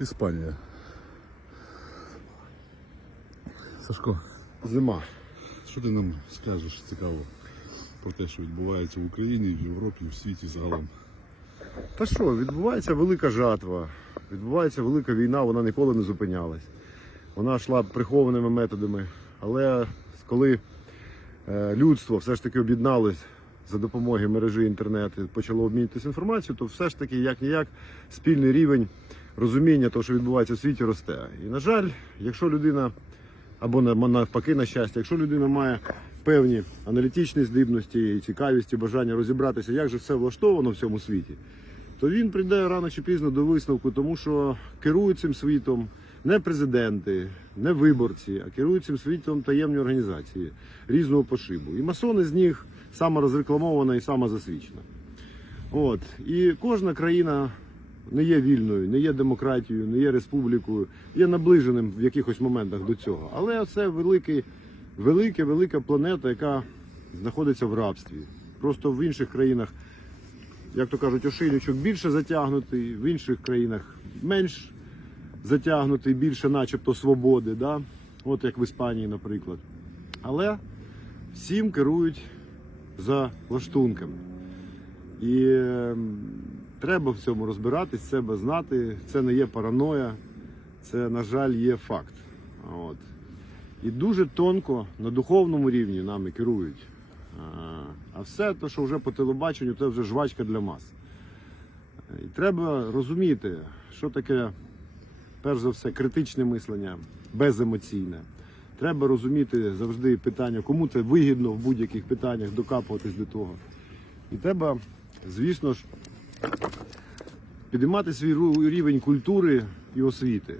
Іспанія. Сашко, Зима. що ти нам скажеш цікаво про те, що відбувається в Україні, в Європі, в світі загалом? Та що, відбувається велика жатва, відбувається велика війна, вона ніколи не зупинялась. Вона йшла прихованими методами. Але коли е, людство все ж таки об'єдналось за допомогою мережі інтернету, почало обмінюватися інформацією, то все ж таки, як ніяк, спільний рівень розуміння того, що відбувається в світі, росте. І, на жаль, якщо людина, або на- навпаки, на щастя, якщо людина має певні аналітичні здібності, і цікавість бажання розібратися, як же все влаштовано в цьому світі, то він прийде рано чи пізно до висновку, тому що керують цим світом не президенти, не виборці, а керують цим світом таємні організації різного пошибу. І масони з них саме розрекламована і саме засвідчена. От. І кожна країна не є вільною, не є демократією, не є республікою, є наближеним в якихось моментах до цього. Але це великий, велика, велика планета, яка знаходиться в рабстві. Просто в інших країнах як то кажуть, ошейничок більше затягнутий, в інших країнах менш затягнутий, більше начебто свободи, да? от як в Іспанії, наприклад. Але всім керують за лаштунками. І ем, треба в цьому розбиратись, себе знати. Це не є параноя, це, на жаль, є факт. От. І дуже тонко на духовному рівні нами керують. А, все те, що вже по телебаченню, це вже жвачка для мас. І треба розуміти, що таке, перш за все, критичне мислення, беземоційне. Треба розуміти завжди питання, кому це вигідно в будь-яких питаннях докапуватись до того. І треба, звісно ж, підіймати свій рівень культури і освіти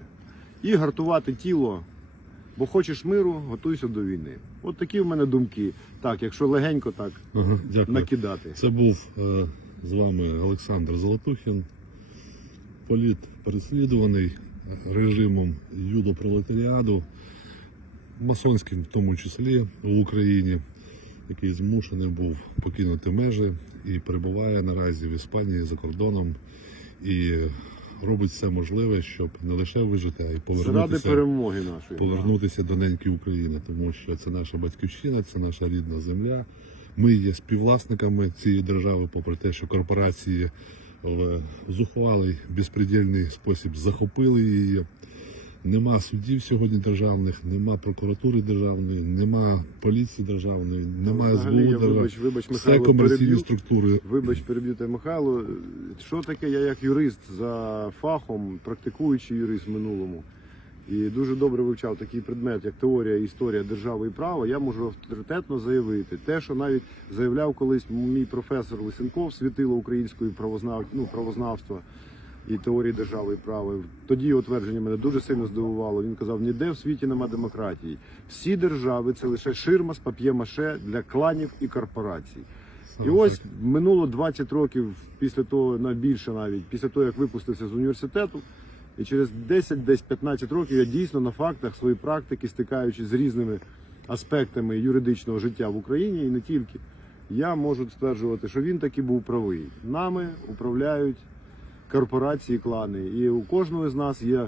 і гартувати тіло Бо хочеш миру, готуйся до війни. От такі в мене думки. Так, якщо легенько так Ага, дякую. накидати. Це був е, з вами Олександр Золотухін, політ переслідуваний режимом юдопролетаріаду, масонським в тому числі в Україні, який змушений був покинути межі і перебуває наразі в Іспанії за кордоном і робить все можливе, щоб не лише вижити, а й повернутися перемоги нашої. повернутися до неньки України, тому що це наша батьківщина, це наша рідна земля. Ми є співвласниками цієї держави, попри те, що корпорації в зухвалий безпредельний спосіб захопили її. Нема судів сьогодні державних, нема прокуратури державної, нема поліції державної, нема СБУ Взагалі, я, державної. вибач, вибач, Все Михайло, комерційні переб'ю. структури. Вибач, переб'ю тебе, Михайло. Що таке? Я як юрист за фахом, практикуючий юрист в минулому. І дуже добре вивчав такий предмет, як теорія і історія держави і права. Я можу авторитетно заявити те, що навіть заявляв колись мій професор Лисенков, світило української правознав... ну, правознавства і теорії держави і права. Тоді його твердження мене дуже сильно здивувало. Він казав: ніде в світі нема демократії. Всі держави це лише ширма з пап'є-маше для кланів і корпорацій. І ось минуло 20 років після того, на більше навіть, після того, як випустився з університету. І через 10, десь 15 років я дійсно на фактах своєї практики, стикаючись з різними аспектами юридичного життя в Україні і не тільки, я можу стверджувати, що він таки був правий. Нами управляють корпорації, клани, і у кожного з нас є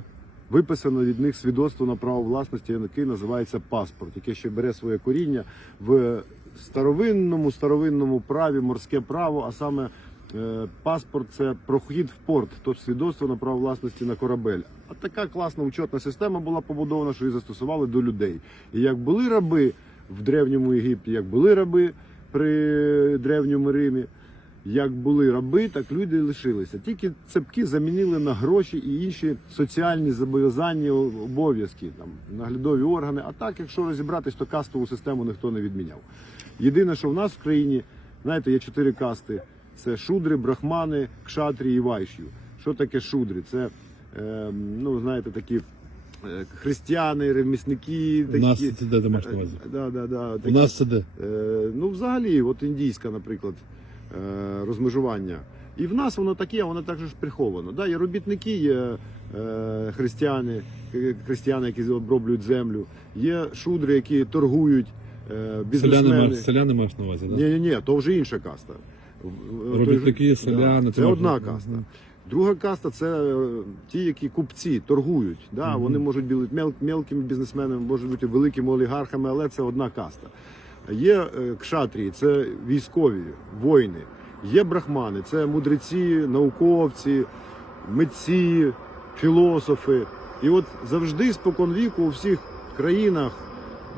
виписано від них свідоцтво на право власності, яке називається паспорт, яке ще бере своє коріння в старовинному старовинному праві, морське право, а саме е, паспорт це прохід в порт, тобто свідоцтво на право власності на корабель. А така класна учетна система була побудована, що її застосували до людей. І як були раби в древньому Єгипті, як були раби при древньому Римі. Як були раби, так люди лишилися. Тільки цепки замінили на гроші і інші соціальні зобов'язання, обов'язки, там наглядові органи. А так, якщо розібратись, то кастову систему ніхто не відміняв. Єдине, що в нас в країні, знаєте, є чотири касти: це шудри, брахмани, кшатрі і вайші. Що таке шудри? Це е, ну знаєте, такі е, християни, ремісники, У нас це де ти маєш на увазі? Да, да, да, У нас це де? Е, ну, взагалі, от індійська, наприклад, е, розмежування. І в нас воно таке, воно також приховано. Да, є робітники, є е, християни, е, християни, які оброблюють землю, є шудри, які торгують, е, бізнесмени. селяни маєш на увазі, так? Ні, ні, ні, то вже інша каста. Робітники, селяни, Да, це можна- одна каста. Друга каста це е, ті, які купці торгують. Да? Мгм. Вони можуть бути мел- мелкими бізнесменами, можуть бути великими олігархами, але це одна каста. Є е, кшатрії, це військові, воїни. Є брахмани, це мудреці, науковці, митці, філософи. І от завжди спокон віку у всіх країнах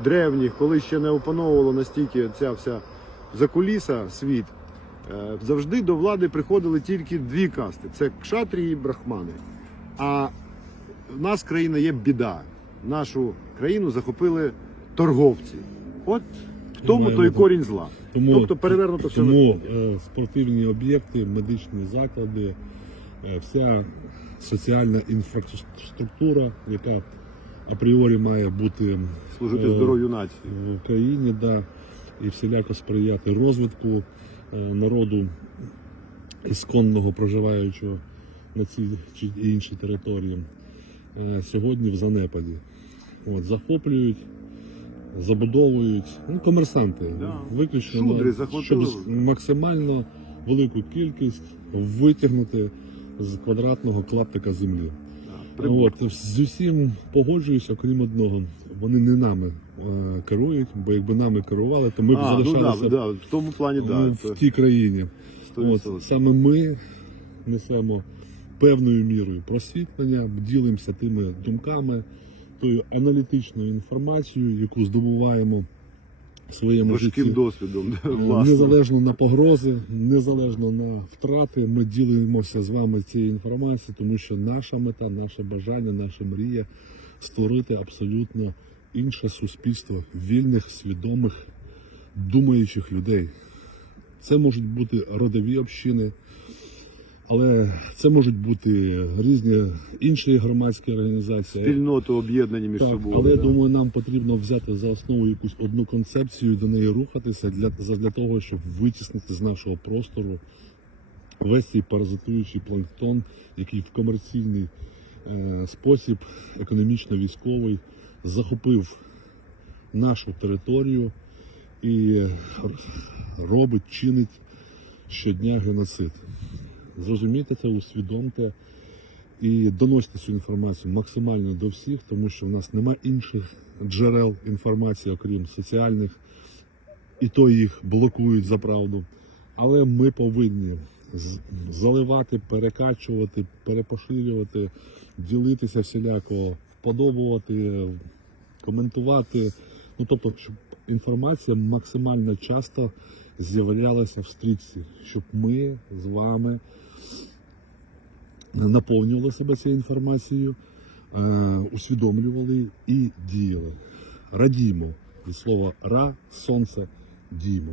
древніх, коли ще не опановувала настільки ця вся закуліса світ, е, завжди до влади приходили тільки дві касти: це кшатрії і брахмани. А в нас країна є біда. Нашу країну захопили торговці. От тому маємо той корінь зла. Тому, Тобто перевернуто все тому е, спортивні об'єкти, медичні заклади, е, вся соціальна інфраструктура, яка апріорі має бути служити е, здоров'ю нації. в країні, да, і всіляко сприяти розвитку е, народу ісконного проживаючого на цій чи іншій території, сьогодні в занепаді. От, захоплюють, забудовують, ну, комерсанти, Да. виключно, Шудри да, щоб максимально велику кількість витягнути з квадратного клаптика землі. Да, От, з усім погоджуюся, окрім одного. Вони не нами е, керують, бо якби нами керували, то ми б а, ну залишалися да, да, в тому плані, ну, да, в це тій країні. 100%. От, саме ми несемо певною мірою просвітлення, ділимося тими думками, тою аналітичною інформацією, яку здобуваємо в своєму житті. досвідом. Е. Незалежно на погрози, незалежно на втрати, ми ділимося з вами цією інформацією, тому що наша мета, наше бажання, наша мрія створити абсолютно інше суспільство вільних, свідомих, думаючих людей. Це можуть бути родові общини, але це можуть бути різні інші громадські організації. Спільноту об'єднані між Так, собою. але я думаю, нам потрібно взяти за основу якусь одну концепцію, до неї рухатися для, для того, щоб витіснити з нашого простору весь цей паразитуючий планктон, який в комерційний е, спосіб, економічно-військовий, захопив нашу територію і робить, чинить щодня геноцид. Зрозумійте це, усвідомте і доносьте цю інформацію максимально до всіх, тому що в нас немає інших джерел інформації, окрім соціальних, і то їх блокують за правду. Але ми повинні заливати, перекачувати, перепоширювати, ділитися всіляко, вподобувати, коментувати. Ну тобто, щоб інформація максимально часто з'являлася в стрічці, щоб ми з вами наповнювали себе цією інформацією, е, усвідомлювали і діяли. Радімо від слова ра, сонце, діємо.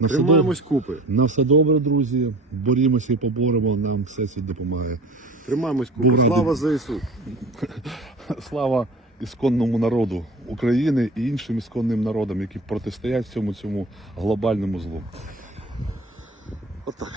На все, Тримаємось купи. на все добре, друзі. Борімося і поборемо. Нам все це допомагає. Тримаємось купи. радий. Слава ЗСУ! Слава ісконному народу України і іншим ісконним народам, які протистоять цьому цьому глобальному злу. Отак.